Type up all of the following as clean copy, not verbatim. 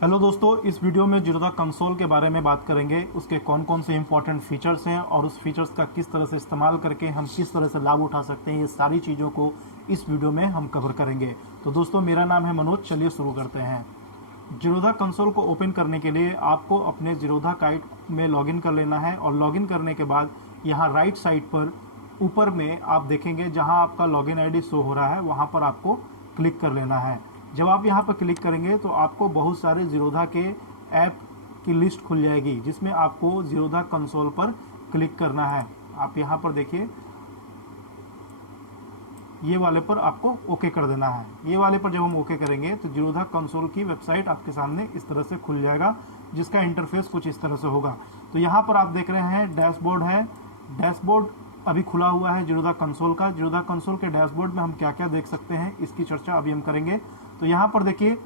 Hello दोस्तों, इस video में जीरोधा कंसोल के बारे में बात करेंगे। उसके कौन कौन से इंपॉर्टेंट फीचर्स हैं और उस फीचर्स का किस तरह से इस्तेमाल करके हम किस तरह से लाभ उठा सकते हैं, ये सारी चीज़ों को इस वीडियो में हम कवर करेंगे। तो दोस्तों, मेरा नाम है मनोज। चलिए शुरू करते हैं। जीरोधा कंसोल को ओपन करने के लिए आपको अपने जीरोधा काइट में लॉगिन कर लेना है और लॉगिन करने के बाद यहाँ राइट साइड पर ऊपर में आप देखेंगे जहाँ आपका लॉगिन आईडी शो हो रहा है, वहाँ पर आपको क्लिक कर लेना है। जब आप यहाँ पर क्लिक करेंगे तो आपको बहुत सारे जीरोधा के ऐप की लिस्ट खुल जाएगी, जिसमें आपको जीरोधा कंसोल पर क्लिक करना है। आप यहाँ पर देखिए, ये वाले पर आपको ओके कर देना है। ये वाले पर जब हम ओके करेंगे तो जीरोधा कंसोल की वेबसाइट आपके सामने इस तरह से खुल जाएगा, जिसका इंटरफेस कुछ इस तरह से होगा। तो यहाँ पर आप देख रहे हैं डैशबोर्ड है। डैशबोर्ड अभी खुला हुआ है जीरोधा कंसोल का। जीरोधा कंसोल के डैशबोर्ड में हम क्या क्या देख सकते हैं, इसकी चर्चा अभी हम करेंगे। तो यहाँ पर देखिए,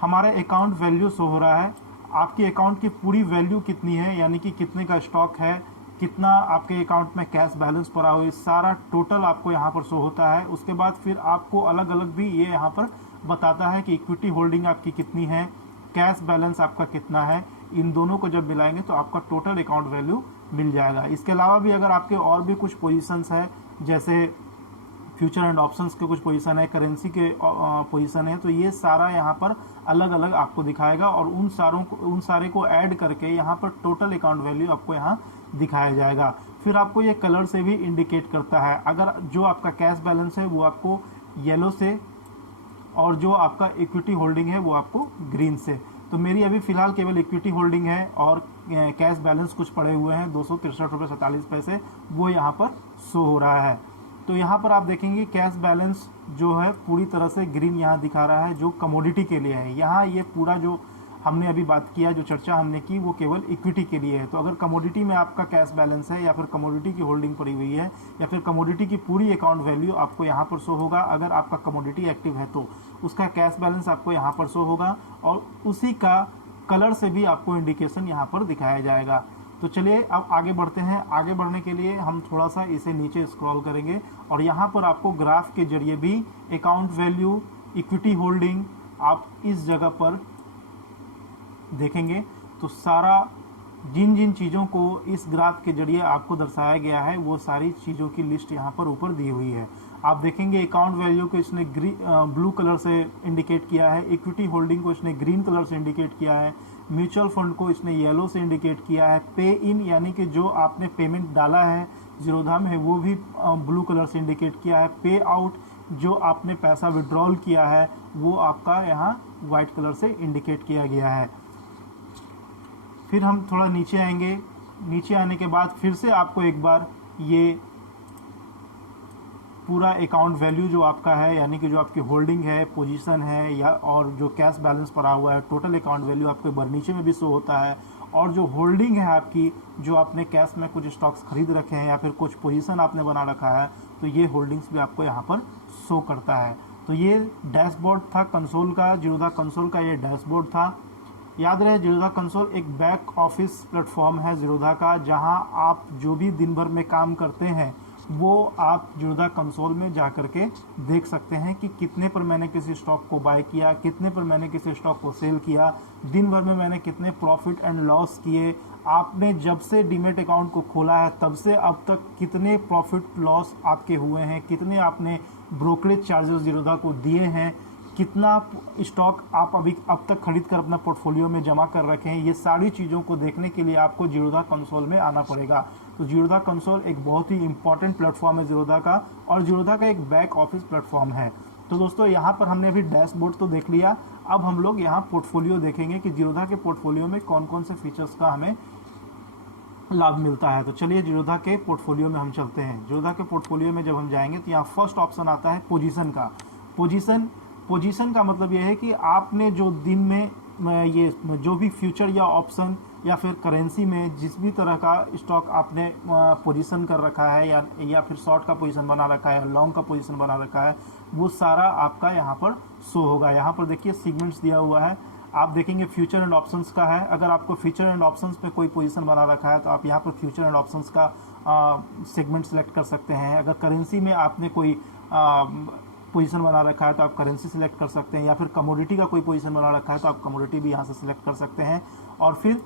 हमारा अकाउंट वैल्यू शो हो रहा है। आपकी अकाउंट की पूरी वैल्यू कितनी है, यानी कि कितने का स्टॉक है, कितना आपके अकाउंट में कैश बैलेंस पड़ा हुआ है, सारा टोटल आपको यहाँ पर शो होता है। उसके बाद फिर आपको अलग अलग भी ये यहाँ पर बताता है कि इक्विटी होल्डिंग आपकी कितनी है, कैश बैलेंस आपका कितना है। इन दोनों को जब मिलाएंगे तो आपका टोटल अकाउंट वैल्यू मिल जाएगा। इसके अलावा भी अगर आपके और भी कुछ पोजीशंस हैं, जैसे फ्यूचर एंड ऑप्शंस के कुछ पोजीशन है, करेंसी के पोजीशन है, तो ये सारा यहाँ पर अलग अलग आपको दिखाएगा और उन सारे को ऐड करके यहाँ पर टोटल अकाउंट वैल्यू आपको यहाँ दिखाया जाएगा। फिर आपको ये कलर से भी इंडिकेट करता है। अगर जो आपका कैश बैलेंस है वो आपको येलो से और जो आपका इक्विटी होल्डिंग है वो आपको ग्रीन से। तो मेरी अभी फ़िलहाल केवल इक्विटी होल्डिंग है और कैश बैलेंस कुछ पड़े हुए हैं 263.47 रुपये, वो यहाँ पर शो हो रहा है। तो यहाँ पर आप देखेंगे कैश बैलेंस जो है पूरी तरह से ग्रीन यहाँ दिखा रहा है, जो कमोडिटी के लिए है। यहाँ ये पूरा जो हमने अभी बात किया, जो चर्चा हमने की, वो केवल इक्विटी के लिए है। तो अगर कमोडिटी में आपका कैश बैलेंस है या फिर कमोडिटी की होल्डिंग पड़ी हुई है या फिर कमोडिटी की पूरी अकाउंट वैल्यू आपको यहाँ पर शो होगा। अगर आपका कमोडिटी एक्टिव है तो उसका कैश बैलेंस आपको यहाँ पर शो होगा और उसी का कलर से भी आपको इंडिकेशन यहाँ पर दिखाया जाएगा। तो चलिए अब आगे बढ़ते हैं। आगे बढ़ने के लिए हम थोड़ा सा इसे नीचे स्क्रॉल करेंगे और यहाँ पर आपको ग्राफ के जरिए भी अकाउंट वैल्यू, इक्विटी होल्डिंग आप इस जगह पर देखेंगे। तो सारा जिन जिन चीज़ों को इस ग्राफ के जरिए आपको दर्शाया गया है, वो सारी चीज़ों की लिस्ट यहाँ पर ऊपर दी हुई है। आप देखेंगे अकाउंट वैल्यू को इसने ब्लू कलर से इंडिकेट किया है, इक्विटी होल्डिंग को इसने ग्रीन कलर से इंडिकेट किया है, म्यूचुअल फंड को इसने येलो से इंडिकेट किया है, पे इन यानी कि जो आपने पेमेंट डाला है जीरोधा में वो भी ब्लू कलर से इंडिकेट किया है, पे आउट जो आपने पैसा विड्रॉल किया है वो आपका यहाँ वाइट कलर से इंडिकेट किया गया है। फिर हम थोड़ा नीचे आएंगे। नीचे आने के बाद फिर से आपको एक बार ये पूरा अकाउंट वैल्यू जो आपका है, यानी कि जो आपकी होल्डिंग है, पोजीशन है या और जो कैश बैलेंस पड़ा हुआ है, टोटल अकाउंट वैल्यू आपको एक बार नीचे में भी शो होता है। और जो होल्डिंग है आपकी, जो आपने कैश में कुछ स्टॉक्स खरीद रखे हैं या फिर कुछ पोजीशन आपने बना रखा है, तो ये होल्डिंग्स भी आपको यहाँ पर शो करता है। तो ये डैशबोर्ड था कंसोल का, जीरोधा कंसोल का ये डैशबोर्ड था। याद रहे, जीरोधा कंसोल एक बैक ऑफिस प्लेटफॉर्म है जीरोधा का, जहां आप जो भी दिन भर में काम करते हैं वो आप जीरोधा कंसोल में जा करके देख सकते हैं कि कितने पर मैंने किसी स्टॉक को बाय किया, कितने पर मैंने किसी स्टॉक को सेल किया, दिन भर में मैंने कितने प्रॉफिट एंड लॉस किए, आपने जब से डीमेट अकाउंट को खोला है तब से अब तक कितने प्रॉफिट लॉस आपके हुए हैं, कितने आपने ब्रोकरेज चार्जेस जीरोधा को दिए हैं, कितना स्टॉक आप अभी अब तक खरीद कर अपना पोर्टफोलियो में जमा कर रखे हैं। ये सारी चीज़ों को देखने के लिए आपको जीरोधा कंसोल में आना पड़ेगा। तो जीरोधा कंसोल एक बहुत ही इंपॉर्टेंट प्लेटफॉर्म है जीरोधा का, और जीरोधा का एक बैक ऑफिस प्लेटफॉर्म है। तो दोस्तों, यहाँ पर हमने अभी डैशबोर्ड तो देख लिया। अब हम लोग यहाँ पोर्टफोलियो देखेंगे कि जीरोधा के पोर्टफोलियो में कौन कौन से फीचर्स का हमें लाभ मिलता है। तो चलिए जीरोधा के पोर्टफोलियो में हम चलते हैं। जीरोधा के पोर्टफोलियो में जब हम जाएंगे तो यहाँ फर्स्ट ऑप्शन आता है पोजीशन का। पोजीशन का मतलब यह है कि आपने जो दिन में ये जो भी फ्यूचर या ऑप्शन या फिर करेंसी में जिस भी तरह का स्टॉक आपने पोजीशन कर रखा है या फिर शॉर्ट का पोजीशन बना रखा है, लॉन्ग का पोजीशन बना रखा है, वो सारा आपका यहाँ पर शो होगा। यहाँ पर देखिए सेगमेंट्स दिया हुआ है। आप देखेंगे फ्यूचर एंड ऑप्शंस का है। अगर आपको फ्यूचर एंड ऑप्शंस में कोई पोजीशन बना रखा है तो आप यहाँ पर फ्यूचर एंड ऑप्शंस का सेगमेंट सेलेक्ट कर सकते हैं। अगर करेंसी में आपने कोई पोजीशन बना रखा है तो आप करेंसी सिलेक्ट कर सकते हैं, या फिर कमोडिटी का कोई पोजीशन बना रखा है तो आप कमोडिटी भी यहाँ से सिलेक्ट कर सकते हैं। और फिर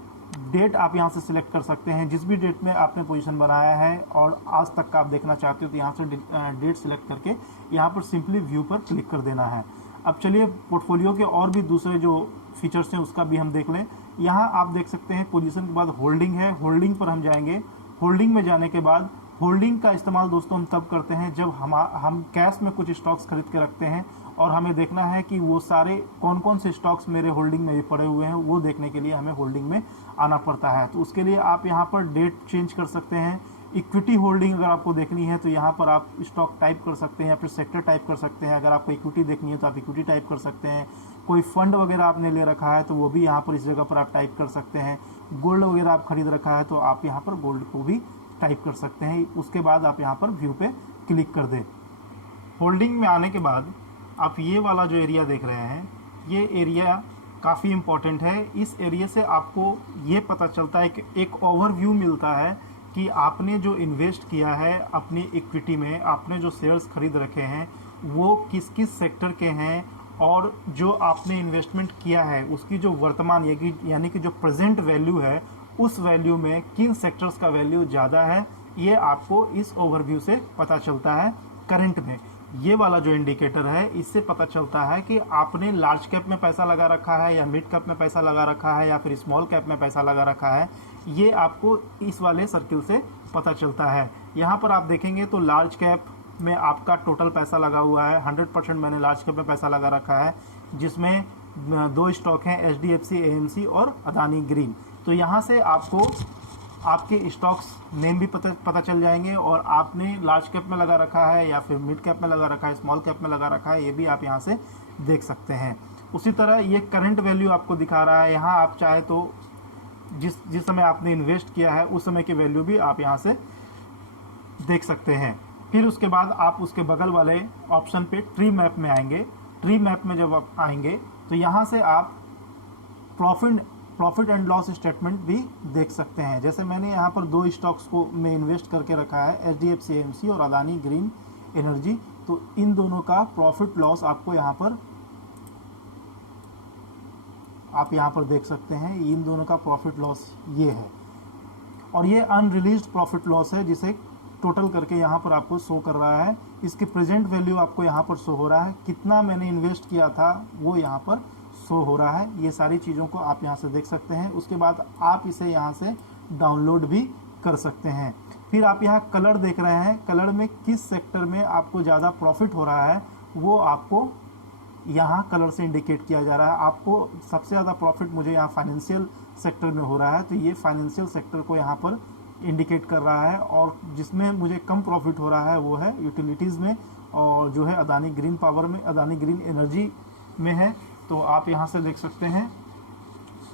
डेट आप यहाँ से सिलेक्ट कर सकते हैं, जिस भी डेट में आपने पोजीशन बनाया है और आज तक का आप देखना चाहते हो तो यहाँ से डेट सिलेक्ट करके यहाँ पर सिंपली व्यू पर क्लिक कर देना है। अब चलिए पोर्टफोलियो के और भी दूसरे जो फीचर्स हैं उसका भी हम देख लें। यहाँ आप देख सकते हैं पोजीशन के बाद होल्डिंग है, होल्डिंग पर हम जाएंगे। होल्डिंग में जाने के बाद होल्डिंग का इस्तेमाल दोस्तों हम तब करते हैं जब हम कैश में कुछ स्टॉक्स खरीद के रखते हैं और हमें देखना है कि वो सारे कौन कौन से स्टॉक्स मेरे होल्डिंग में भी पड़े हुए हैं, वो देखने के लिए हमें होल्डिंग में आना पड़ता है। तो उसके लिए आप यहाँ पर डेट चेंज कर सकते हैं। इक्विटी होल्डिंग अगर आपको देखनी है तो यहाँ पर आप स्टॉक टाइप कर सकते हैं या फिर सेक्टर टाइप कर सकते हैं। अगर आपको इक्विटी देखनी है तो आप इक्विटी टाइप कर सकते हैं। कोई फंड वगैरह आपने ले रखा है तो वो भी यहाँ पर इस जगह पर आप टाइप कर सकते हैं। गोल्ड वगैरह आप खरीद रखा है तो आप यहाँ पर गोल्ड को भी टाइप कर सकते हैं। उसके बाद आप यहाँ पर व्यू पे क्लिक कर दें। होल्डिंग में आने के बाद आप ये वाला जो एरिया देख रहे हैं, ये एरिया काफ़ी इम्पोर्टेंट है। इस एरिया से आपको ये पता चलता है कि एक ओवरव्यू मिलता है कि आपने जो इन्वेस्ट किया है अपनी इक्विटी में, आपने जो शेयर्स खरीद रखे हैं वो किस किस सेक्टर के हैं, और जो आपने इन्वेस्टमेंट किया है उसकी जो वर्तमान यानी कि जो प्रेजेंट वैल्यू है उस वैल्यू में किन सेक्टर्स का वैल्यू ज़्यादा है, ये आपको इस ओवरव्यू से पता चलता है। करंट में ये वाला जो इंडिकेटर है इससे पता चलता है कि आपने लार्ज कैप में पैसा लगा रखा है या मिड कैप में पैसा लगा रखा है या फिर स्मॉल कैप में पैसा लगा रखा है। ये आपको इस वाले सर्किल से पता चलता है। यहाँ पर आप देखेंगे तो लार्ज कैप में आपका टोटल पैसा लगा हुआ है 100% मैंने लार्ज कैप में पैसा लगा रखा है, जिसमें 2 स्टॉक हैं HDFC AMC और अदानी ग्रीन। तो यहाँ से आपको आपके स्टॉक्स नेम भी पता चल जाएंगे और आपने लार्ज कैप में लगा रखा है या फिर मिड कैप में लगा रखा है, स्मॉल कैप में लगा रखा है, ये भी आप यहाँ से देख सकते हैं। उसी तरह ये करंट वैल्यू आपको दिखा रहा है। यहाँ आप चाहे तो जिस समय आपने इन्वेस्ट किया है उस समय की वैल्यू भी आप यहाँ से देख सकते हैं। फिर उसके बाद आप उसके बगल वाले ऑप्शन पे ट्री मैप में आएंगे। ट्री मैप में जब आप आएंगे तो यहाँ से आप प्रॉफिट एंड लॉस स्टेटमेंट भी देख सकते हैं। जैसे मैंने यहाँ पर 2 स्टॉक्स को में इन्वेस्ट करके रखा है, HDFC AMC और अदानी ग्रीन एनर्जी। तो इन दोनों का प्रॉफिट लॉस आपको यहाँ पर देख सकते हैं। इन दोनों का प्रॉफिट लॉस ये है और ये अनरिलीज्ड प्रॉफिट लॉस है जिसे टोटल करके यहाँ पर आपको शो कर रहा है। इसकी प्रेजेंट वैल्यू आपको यहाँ पर शो हो रहा है, कितना मैंने इन्वेस्ट किया था वो यहाँ पर शो हो रहा है। ये सारी चीज़ों को आप यहाँ से देख सकते हैं। उसके बाद आप इसे यहाँ से डाउनलोड भी कर सकते हैं। फिर आप यहाँ कलर देख रहे हैं, कलर में किस सेक्टर में आपको ज़्यादा प्रॉफिट हो रहा है वो आपको यहाँ कलर से इंडिकेट किया जा रहा है। आपको सबसे ज़्यादा प्रॉफिट मुझे यहाँ फाइनेंशियल सेक्टर में हो रहा है तो ये फाइनेंशियल सेक्टर को यहाँ पर इंडिकेट कर रहा है, और जिसमें मुझे कम प्रॉफिट हो रहा है वो है यूटिलिटीज़ में और जो है अदानी ग्रीन पावर में, अदानी ग्रीन एनर्जी में है। तो आप यहाँ से देख सकते हैं।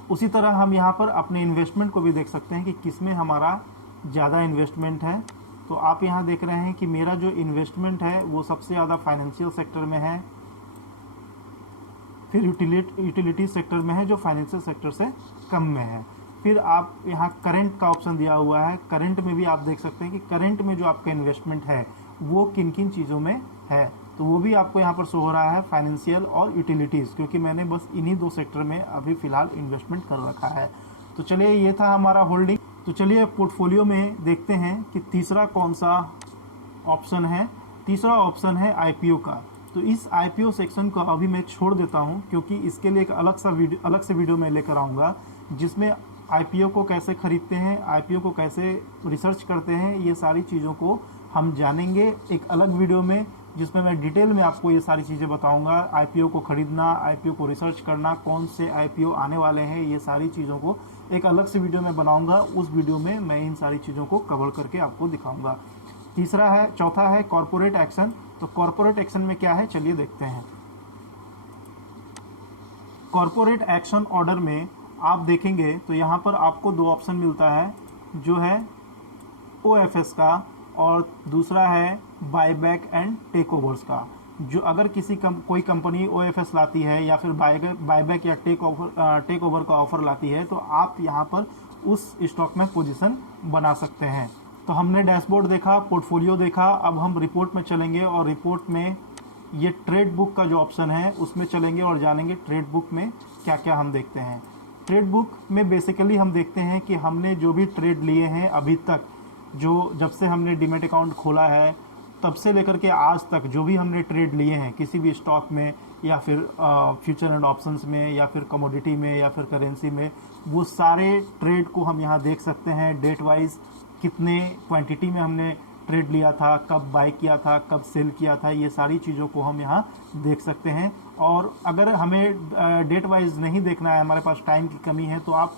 उसी तरह हम यहाँ पर अपने इन्वेस्टमेंट को भी देख सकते हैं कि किस में हमारा ज़्यादा इन्वेस्टमेंट है। तो आप यहाँ देख रहे हैं कि मेरा जो इन्वेस्टमेंट है वो सबसे ज़्यादा फाइनेंशियल सेक्टर में है, फिर यूटिलिटी सेक्टर में है जो फाइनेंशियल सेक्टर से कम में है। फिर आप यहाँ करंट का ऑप्शन दिया हुआ है। करंट में भी आप देख सकते हैं कि करंट में जो आपका इन्वेस्टमेंट है वो किन किन चीज़ों में है, तो वो भी आपको यहाँ पर शो हो रहा है, फाइनेंशियल और यूटिलिटीज़, क्योंकि मैंने बस इन्हीं 2 सेक्टर में अभी फ़िलहाल इन्वेस्टमेंट कर रखा है। तो चलिए ये था हमारा होल्डिंग। तो चलिए पोर्टफोलियो में देखते हैं कि तीसरा कौन सा ऑप्शन है। तीसरा ऑप्शन है IPO का। तो इस IPO सेक्शन को अभी मैं छोड़ देता हूँ क्योंकि इसके लिए एक अलग से वीडियो मैं लेकर आऊँगा जिसमें IPO को कैसे खरीदते हैं, IPO को कैसे रिसर्च करते हैं, ये सारी चीज़ों को हम जानेंगे एक अलग वीडियो में, जिसमें मैं डिटेल में आपको ये सारी चीज़ें बताऊंगा। IPO को खरीदना, IPO को रिसर्च करना, कौन से IPO आने वाले हैं, ये सारी चीज़ों को एक अलग से वीडियो में बनाऊंगा। उस वीडियो में मैं इन सारी चीज़ों को कवर करके आपको दिखाऊंगा। चौथा है कॉर्पोरेट एक्शन। तो कॉर्पोरेट एक्शन में क्या है, चलिए देखते हैं। कॉर्पोरेट एक्शन ऑर्डर में आप देखेंगे तो यहाँ पर आपको 2 ऑप्शन मिलता है, जो है OFS का और दूसरा है बायबैक एंड टेक ओवर्स का। जो अगर कोई कंपनी OFS लाती है या फिर बायबैक या टेक ओवर का ऑफर लाती है तो आप यहाँ पर उस स्टॉक में पोजीशन बना सकते हैं। तो हमने डैशबोर्ड देखा, पोर्टफोलियो देखा, अब हम रिपोर्ट में चलेंगे और रिपोर्ट में ये ट्रेड बुक का जो ऑप्शन है उसमें चलेंगे और जानेंगे ट्रेड बुक में क्या क्या हम देखते हैं। ट्रेड बुक में बेसिकली हम देखते हैं कि हमने जो भी ट्रेड लिए हैं अभी तक, जो जब से हमने डीमैट अकाउंट खोला है तब से लेकर के आज तक जो भी हमने ट्रेड लिए हैं किसी भी स्टॉक में या फिर फ्यूचर एंड ऑप्शंस में या फिर कमोडिटी में या फिर करेंसी में, वो सारे ट्रेड को हम यहाँ देख सकते हैं। डेट वाइज कितने क्वांटिटी में हमने ट्रेड लिया था, कब बाय किया था, कब सेल किया था, ये सारी चीज़ों को हम यहाँ देख सकते हैं। और अगर हमें डेट वाइज नहीं देखना है, हमारे पास टाइम की कमी है, तो आप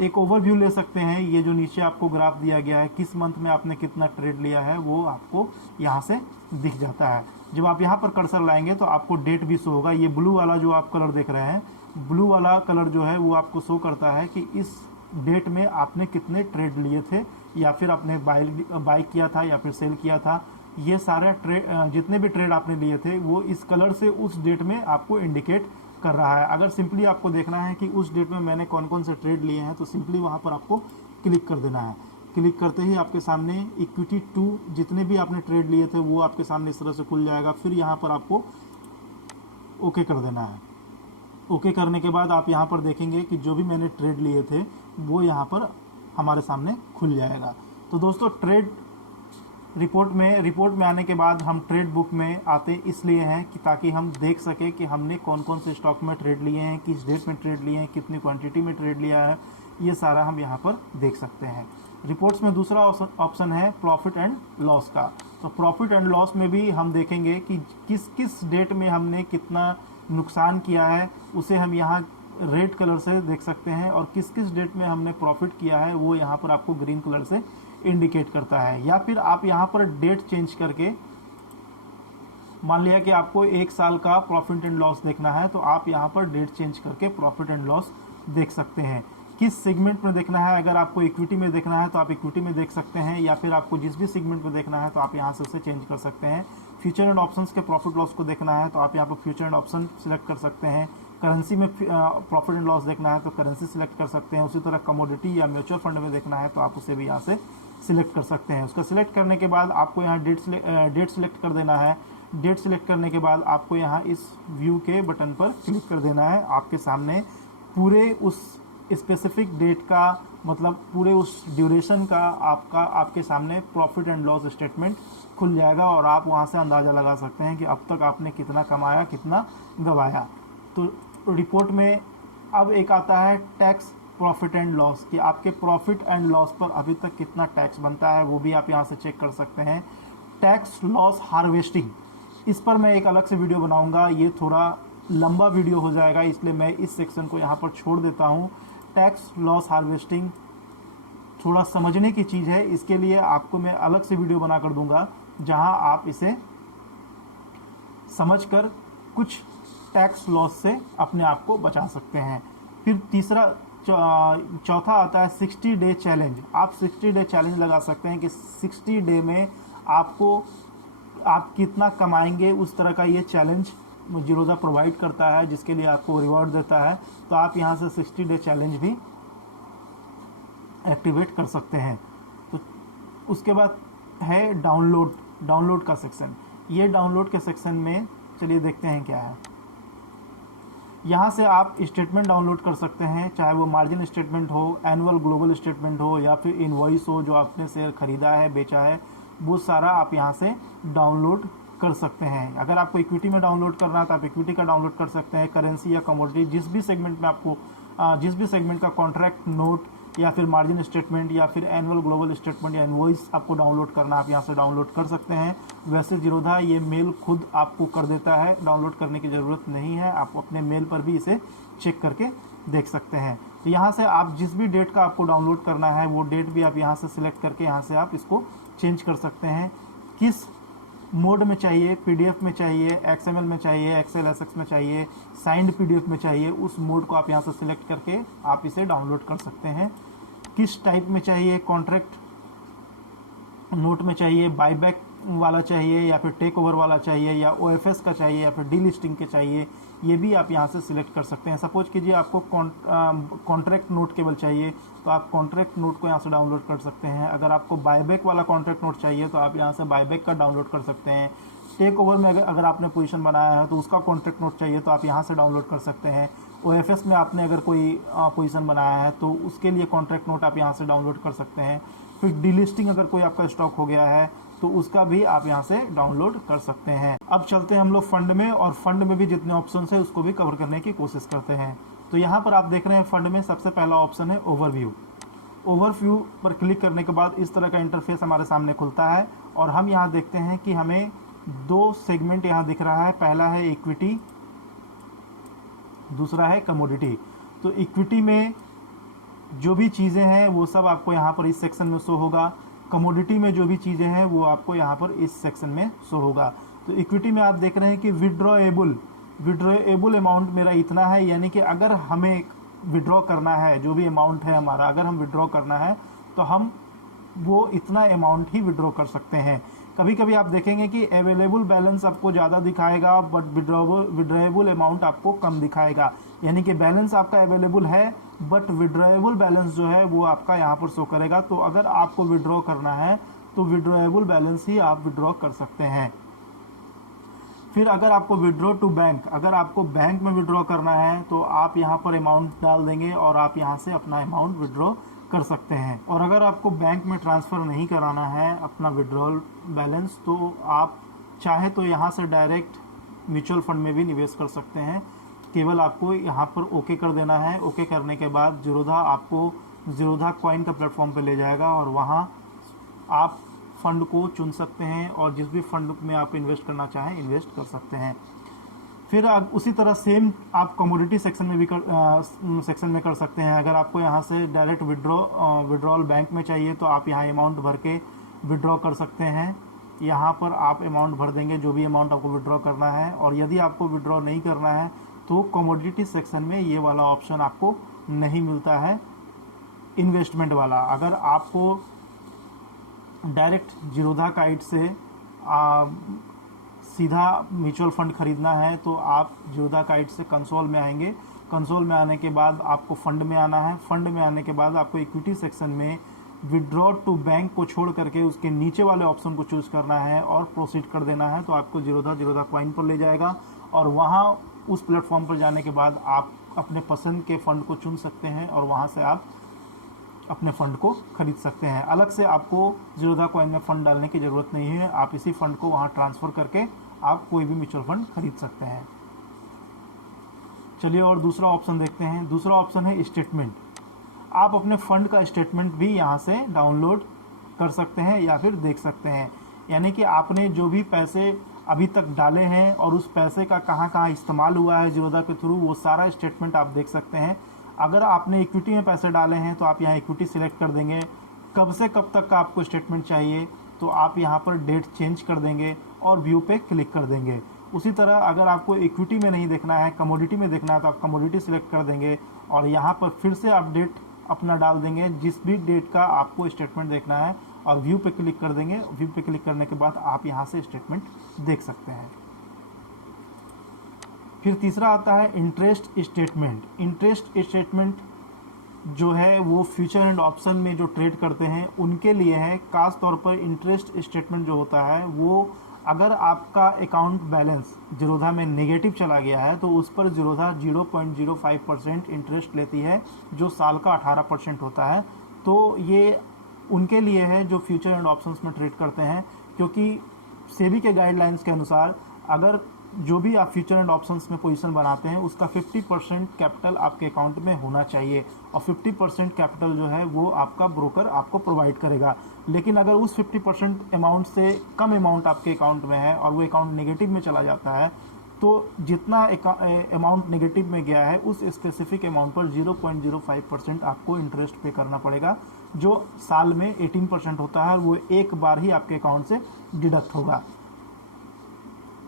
एक ओवरव्यू ले सकते हैं। ये जो नीचे आपको ग्राफ दिया गया है किस मंथ में आपने कितना ट्रेड लिया है वो आपको यहाँ से दिख जाता है। जब आप यहाँ पर कर्सर लाएंगे तो आपको डेट भी शो होगा। ये ब्लू वाला जो आप कलर देख रहे हैं, ब्लू वाला कलर जो है वो आपको शो करता है कि इस डेट में आपने कितने ट्रेड लिए थे या फिर आपने बाय किया था या फिर सेल किया था। ये सारा ट्रेड, जितने भी ट्रेड आपने लिए थे वो इस कलर से उस डेट में आपको इंडिकेट कर रहा है। अगर सिंपली आपको देखना है कि उस डेट में मैंने कौन कौन से ट्रेड लिए हैं तो सिंपली वहाँ पर आपको क्लिक कर देना है। क्लिक करते ही आपके सामने इक्विटी 2 जितने भी आपने ट्रेड लिए थे वो आपके सामने इस तरह से खुल जाएगा। फिर यहाँ पर आपको ओके कर देना है। ओके करने के बाद आप यहाँ पर देखेंगे कि जो भी मैंने ट्रेड लिए थे वो यहाँ पर हमारे सामने खुल जाएगा। तो दोस्तों ट्रेड रिपोर्ट में आने के बाद हम ट्रेड बुक में आते इसलिए हैं कि ताकि हम देख सकें कि हमने कौन कौन से स्टॉक में ट्रेड लिए हैं, किस डेट में ट्रेड लिए हैं, कितनी क्वांटिटी में ट्रेड लिया है, ये सारा हम यहाँ पर देख सकते हैं। रिपोर्ट्स में दूसरा ऑप्शन है प्रॉफिट एंड लॉस का। तो प्रॉफिट एंड लॉस में भी हम देखेंगे कि किस किस डेट में हमने कितना नुकसान किया है, उसे हम यहाँ रेड कलर से देख सकते हैं, और किस किस डेट में हमने प्रॉफिट किया है वो यहाँ पर आपको ग्रीन कलर से इंडिकेट करता है। या फिर आप यहाँ पर डेट चेंज करके, मान लिया कि आपको 1 साल का प्रॉफिट एंड लॉस देखना है तो आप यहाँ पर डेट चेंज करके प्रॉफिट एंड लॉस देख सकते हैं। किस सेगमेंट में देखना है, अगर आपको इक्विटी में देखना है तो आप इक्विटी में देख सकते हैं, या फिर आपको जिस भी सेगमेंट में देखना है तो आप यहाँ से उसे चेंज कर सकते हैं। फ्यूचर एंड ऑप्शंस के प्रॉफिट लॉस को देखना है तो आप यहाँ पर फ्यूचर एंड ऑप्शन सिलेक्ट कर सकते हैं। करेंसी में प्रॉफिट एंड लॉस देखना है तो करेंसी सिलेक्ट कर सकते हैं। उसी तरह कमोडिटी या म्यूचुअल फंड में देखना है तो आप उसे भी यहाँ से सिलेक्ट कर सकते हैं। उसका सिलेक्ट करने के बाद आपको यहाँ डेट सिलेक्ट कर देना है। डेट सिलेक्ट करने के बाद आपको यहाँ इस व्यू के बटन पर क्लिक कर देना है। आपके सामने पूरे उस स्पेसिफिक डेट का, मतलब पूरे उस ड्यूरेशन का आपके सामने प्रॉफिट एंड लॉस स्टेटमेंट खुल जाएगा, और आप वहाँ से अंदाज़ा लगा सकते हैं कि अब तक आपने कितना कमाया, कितना गंवाया। तो रिपोर्ट में अब एक आता है टैक्स प्रॉफिट एंड लॉस, कि आपके प्रॉफिट एंड लॉस पर अभी तक कितना टैक्स बनता है, वो भी आप यहाँ से चेक कर सकते हैं। टैक्स लॉस हार्वेस्टिंग, इस पर मैं एक अलग से वीडियो बनाऊंगा, ये थोड़ा लंबा वीडियो हो जाएगा, इसलिए मैं इस सेक्शन को यहाँ पर छोड़ देता हूँ। टैक्स लॉस हार्वेस्टिंग थोड़ा समझने की चीज़ है, इसके लिए आपको मैं अलग से वीडियो बना कर दूंगा जहाँ आप इसे समझकर कुछ टैक्स लॉस से अपने आप को बचा सकते हैं। फिर चौथा आता है 60 डे चैलेंज। आप 60 डे चैलेंज लगा सकते हैं कि 60 डे में आप कितना कमाएंगे, उस तरह का ये चैलेंज जीरोधा प्रोवाइड करता है, जिसके लिए आपको रिवॉर्ड देता है। तो आप यहाँ से 60 डे चैलेंज भी एक्टिवेट कर सकते हैं। तो उसके बाद है डाउनलोड का सेक्शन। ये डाउनलोड के सेक्शन में चलिए देखते हैं क्या है। यहाँ से आप स्टेटमेंट डाउनलोड कर सकते हैं, चाहे वो मार्जिन स्टेटमेंट हो, एनुअल ग्लोबल स्टेटमेंट हो, या फिर इनवॉइस हो जो आपने शेयर खरीदा है, बेचा है, वो सारा आप यहाँ से डाउनलोड कर सकते हैं। अगर आपको इक्विटी में डाउनलोड करना है तो आप इक्विटी का डाउनलोड कर सकते हैं। करेंसी या कमोडिटी, जिस भी सेगमेंट में आपको जिस भी सेगमेंट का कॉन्ट्रैक्ट नोट या फिर मार्जिन स्टेटमेंट या फिर एनुअल ग्लोबल स्टेटमेंट या इनवॉइस आपको डाउनलोड करना, आप यहाँ से डाउनलोड कर सकते हैं। वैसे जीरोधा ये मेल खुद आपको कर देता है, डाउनलोड करने की ज़रूरत नहीं है, आप अपने मेल पर भी इसे चेक करके देख सकते हैं। तो यहाँ से आप जिस भी डेट का आपको डाउनलोड करना है वो डेट भी आप यहाँ से सिलेक्ट करके यहाँ से आप इसको चेंज कर सकते हैं। किस मोड में चाहिए, पीडीएफ में चाहिए, एक्सएमएल में चाहिए, एक्सेल एसएक्स में चाहिए, साइंड पीडीएफ में चाहिए, उस मोड को आप यहाँ से सिलेक्ट करके आप इसे डाउनलोड कर सकते हैं। किस टाइप में चाहिए, कॉन्ट्रैक्ट नोट में चाहिए, बायबैक वाला चाहिए, या फिर टेक ओवर वाला चाहिए, या ओएफएस का चाहिए, या फिर डीलिस्टिंग के चाहिए, ये भी आप यहाँ से सिलेक्ट कर सकते हैं। सपोज कीजिए आपको कॉन्ट्रैक्ट नोट केवल चाहिए तो आप कॉन्ट्रैक्ट नोट को यहाँ से डाउनलोड कर सकते हैं। अगर आपको बायबैक वाला कॉन्ट्रैक्ट नोट चाहिए तो आप यहाँ से बायबैक का डाउनलोड कर सकते हैं। टेक ओवर में अगर आपने पोजीशन बनाया है तो उसका कॉन्ट्रैक्ट नोट चाहिए तो आप यहाँ से डाउनलोड कर सकते हैं। ओएफएस में आपने अगर कोई पोजीशन बनाया है तो उसके लिए कॉन्ट्रैक्ट नोट आप यहाँ से डाउनलोड कर सकते हैं। फिर डीलिस्टिंग अगर कोई आपका स्टॉक हो गया है तो उसका भी आप यहाँ से डाउनलोड कर सकते हैं। अब चलते हैं हम लोग फंड में, और फंड में भी जितने ऑप्शन है उसको भी कवर करने की कोशिश करते हैं। तो यहाँ पर आप देख रहे हैं फंड में सबसे पहला ऑप्शन है ओवरव्यू। ओवरव्यू पर क्लिक करने के बाद इस तरह का इंटरफेस हमारे सामने खुलता है और हम यहाँ देखते हैं कि हमें दो सेगमेंट यहाँ दिख रहा है। पहला है इक्विटी, दूसरा है कमोडिटी। तो इक्विटी में जो भी चीज़ें हैं वो सब आपको यहाँ पर इस सेक्शन में शो होगा। कमोडिटी में जो भी चीज़ें हैं वो आपको यहाँ पर इस सेक्शन में शो होगा। तो इक्विटी में आप देख रहे हैं कि विड्रॉएबल अमाउंट मेरा इतना है, यानी कि अगर हमें विड्रॉ करना है, जो भी अमाउंट है हमारा, अगर हम विड्रॉ करना है तो हम वो इतना अमाउंट ही विड्रॉ कर सकते हैं। कभी कभी आप देखेंगे कि अवेलेबल बैलेंस आपको ज़्यादा दिखाएगा बट विड्रॉएबल अमाउंट आपको कम दिखाएगा, यानी कि बैलेंस आपका अवेलेबल है बट विड्रॉएबल बैलेंस जो है वो आपका यहाँ पर शो करेगा। तो अगर आपको विड्रॉ करना है तो विड्रॉएबल बैलेंस ही आप विड्रॉ कर सकते हैं। फिर अगर आपको विड्रॉ टू बैंक, अगर आपको बैंक में विड्रॉ करना है तो आप यहाँ पर अमाउंट डाल देंगे और आप यहाँ से अपना अमाउंट विड्रॉ कर सकते हैं। और अगर आपको बैंक में ट्रांसफ़र नहीं कराना है अपना विड्रॉल बैलेंस तो आप चाहे तो यहाँ से डायरेक्ट म्यूचुअल फंड में भी निवेश कर सकते हैं। केवल आपको यहाँ पर ओके कर देना है। ओके करने के बाद जीरोधा आपको जीरोधा कॉइन का प्लेटफॉर्म पे ले जाएगा और वहाँ आप फंड को चुन सकते हैं और जिस भी फंड में आप इन्वेस्ट करना चाहें इन्वेस्ट कर सकते हैं। फिर उसी तरह सेम आप कमोडिटी सेक्शन में भी कर सकते हैं। अगर आपको यहाँ से डायरेक्ट विड्रॉल बैंक में चाहिए तो आप यहाँ अमाउंट भर के विड्रॉ कर सकते हैं। यहाँ पर आप अमाउंट भर देंगे जो भी अमाउंट आपको विड्रॉ करना है। और यदि आपको विड्रॉ नहीं करना है तो कमोडिटी सेक्शन में ये वाला ऑप्शन आपको नहीं मिलता है, इन्वेस्टमेंट वाला। अगर आपको डायरेक्ट जीरोधा काइट से सीधा म्यूचुअल फंड खरीदना है तो आप जीरोधा काइट से कंसोल में आएंगे। कंसोल में आने के बाद आपको फंड में आना है। फंड में आने के बाद आपको इक्विटी सेक्शन में विड्रॉ टू बैंक को छोड़ करके उसके नीचे वाले ऑप्शन को चूज़ करना है और प्रोसीड कर देना है। तो आपको जीरोधा कॉइन पर ले जाएगा और वहाँ उस प्लेटफॉर्म पर जाने के बाद आप अपने पसंद के फ़ंड को चुन सकते हैं और वहाँ से आप अपने फ़ंड को खरीद सकते हैं। अलग से आपको जीरोधा कॉइन में फ़ंड डालने की ज़रूरत नहीं है। आप इसी फ़ंड को वहाँ ट्रांसफ़र करके आप कोई भी म्यूचुअल फंड खरीद सकते हैं। चलिए और दूसरा ऑप्शन देखते हैं। दूसरा ऑप्शन है स्टेटमेंट। आप अपने फ़ंड का स्टेटमेंट भी यहाँ से डाउनलोड कर सकते हैं या फिर देख सकते हैं, यानी कि आपने जो भी पैसे अभी तक डाले हैं और उस पैसे का कहाँ कहाँ इस्तेमाल हुआ है जीरोधा के थ्रू, वो सारा स्टेटमेंट आप देख सकते हैं। अगर आपने इक्विटी में पैसे डाले हैं तो आप यहाँ इक्विटी सिलेक्ट कर देंगे। कब से कब तक का आपको स्टेटमेंट चाहिए तो आप यहाँ पर डेट चेंज कर देंगे और व्यू पे क्लिक कर देंगे। उसी तरह अगर आपको इक्विटी में नहीं देखना है, कमोडिटी में देखना है तो आप कमोडिटी सिलेक्ट कर देंगे और यहाँ पर फिर से आप डेट अपना डाल देंगे जिस भी डेट का आपको स्टेटमेंट देखना है और व्यू पे क्लिक कर देंगे। व्यू पे क्लिक करने के बाद आप यहाँ से स्टेटमेंट देख सकते हैं। फिर तीसरा आता है इंटरेस्ट स्टेटमेंट। इंटरेस्ट स्टेटमेंट जो है वो फ्यूचर एंड ऑप्शन में जो ट्रेड करते हैं उनके लिए है। खास तौर पर इंटरेस्ट स्टेटमेंट जो होता है वो अगर आपका अकाउंट बैलेंस जीरोधा में नेगेटिव चला गया है तो उस पर जीरोधा 0.05% इंटरेस्ट लेती है जो साल का 18% होता है। तो ये उनके लिए है जो फ्यूचर एंड ऑप्शंस में ट्रेड करते हैं, क्योंकि सेबी के गाइडलाइंस के अनुसार अगर जो भी आप फ्यूचर एंड ऑप्शंस में पोजीशन बनाते हैं उसका 50% कैपिटल आपके अकाउंट में होना चाहिए और 50% कैपिटल जो है वो आपका ब्रोकर आपको प्रोवाइड करेगा। लेकिन अगर उस 50% अमाउंट से कम अमाउंट आपके अकाउंट में है और वो अकाउंट नेगेटिव में चला जाता है तो जितना अमाउंट नेगेटिव में गया है उस स्पेसिफिक अमाउंट पर 0.05% आपको इंटरेस्ट पे करना पड़ेगा, जो साल में 18% होता है। वो एक बार ही आपके अकाउंट से डिडक्ट होगा।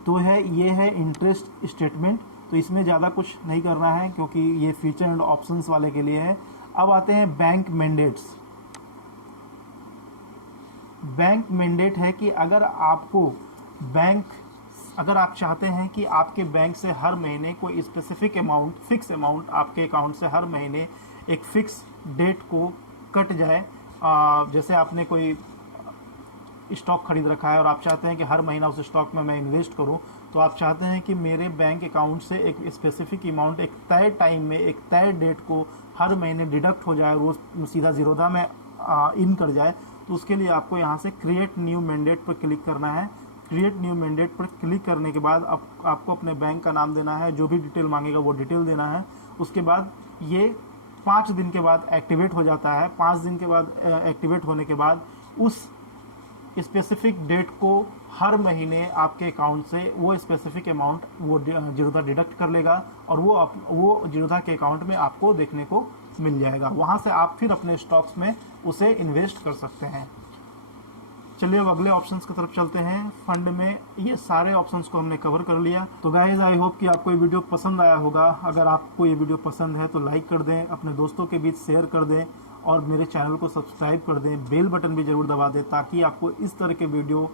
तो ये है इंटरेस्ट स्टेटमेंट। तो इसमें ज़्यादा कुछ नहीं करना है क्योंकि ये फ्यूचर एंड ऑप्शंस वाले के लिए है। अब आते हैं बैंक मैंडेट्स। बैंक मैंडेट है कि अगर आप चाहते हैं कि आपके बैंक से हर महीने कोई स्पेसिफिक अमाउंट, फिक्स अमाउंट आपके अकाउंट से हर महीने एक फिक्स डेट को कट जाए, जैसे आपने कोई स्टॉक खरीद रखा है और आप चाहते हैं कि हर महीना उस स्टॉक में मैं इन्वेस्ट करूं, तो आप चाहते हैं कि मेरे बैंक अकाउंट से एक स्पेसिफिक अमाउंट एक तय टाइम में, एक तय डेट को हर महीने डिडक्ट हो जाए, वो सीधा जीरोधा में इन कर जाए, तो उसके लिए आपको यहाँ से क्रिएट न्यू मैंडेट पर क्लिक करना है। क्रिएट न्यू मैंडेट पर क्लिक करने के बाद आपको अपने बैंक का नाम देना है, जो भी डिटेल मांगेगा वो डिटेल देना है। उसके बाद ये 5 दिन के बाद एक्टिवेट हो जाता है। 5 दिन के बाद एक्टिवेट होने के बाद उस स्पेसिफिक डेट को हर महीने आपके अकाउंट से वो स्पेसिफिक अमाउंट वो जीरोधा डिडक्ट कर लेगा और वो जीरोधा के अकाउंट में आपको देखने को मिल जाएगा। वहाँ से आप फिर अपने स्टॉक्स में उसे इन्वेस्ट कर सकते हैं। चलिए अब अगले ऑप्शंस की तरफ चलते हैं। फंड में ये सारे ऑप्शंस को हमने कवर कर लिया। तो गाइस आई होप कि आपको ये वीडियो पसंद आया होगा। अगर आपको ये वीडियो पसंद है तो लाइक कर दें, अपने दोस्तों के बीच शेयर कर दें और मेरे चैनल को सब्सक्राइब कर दें, बेल बटन भी ज़रूर दबा दें ताकि आपको इस तरह के वीडियो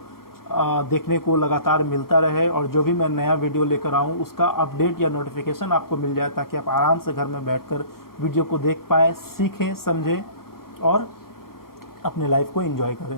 देखने को लगातार मिलता रहे और जो भी मैं नया वीडियो लेकर आऊँ उसका अपडेट या नोटिफिकेशन आपको मिल जाए, ताकि आप आराम से घर में बैठकर वीडियो को देख पाएँ, सीखें, समझें और अपने लाइफ को एंजॉय करें।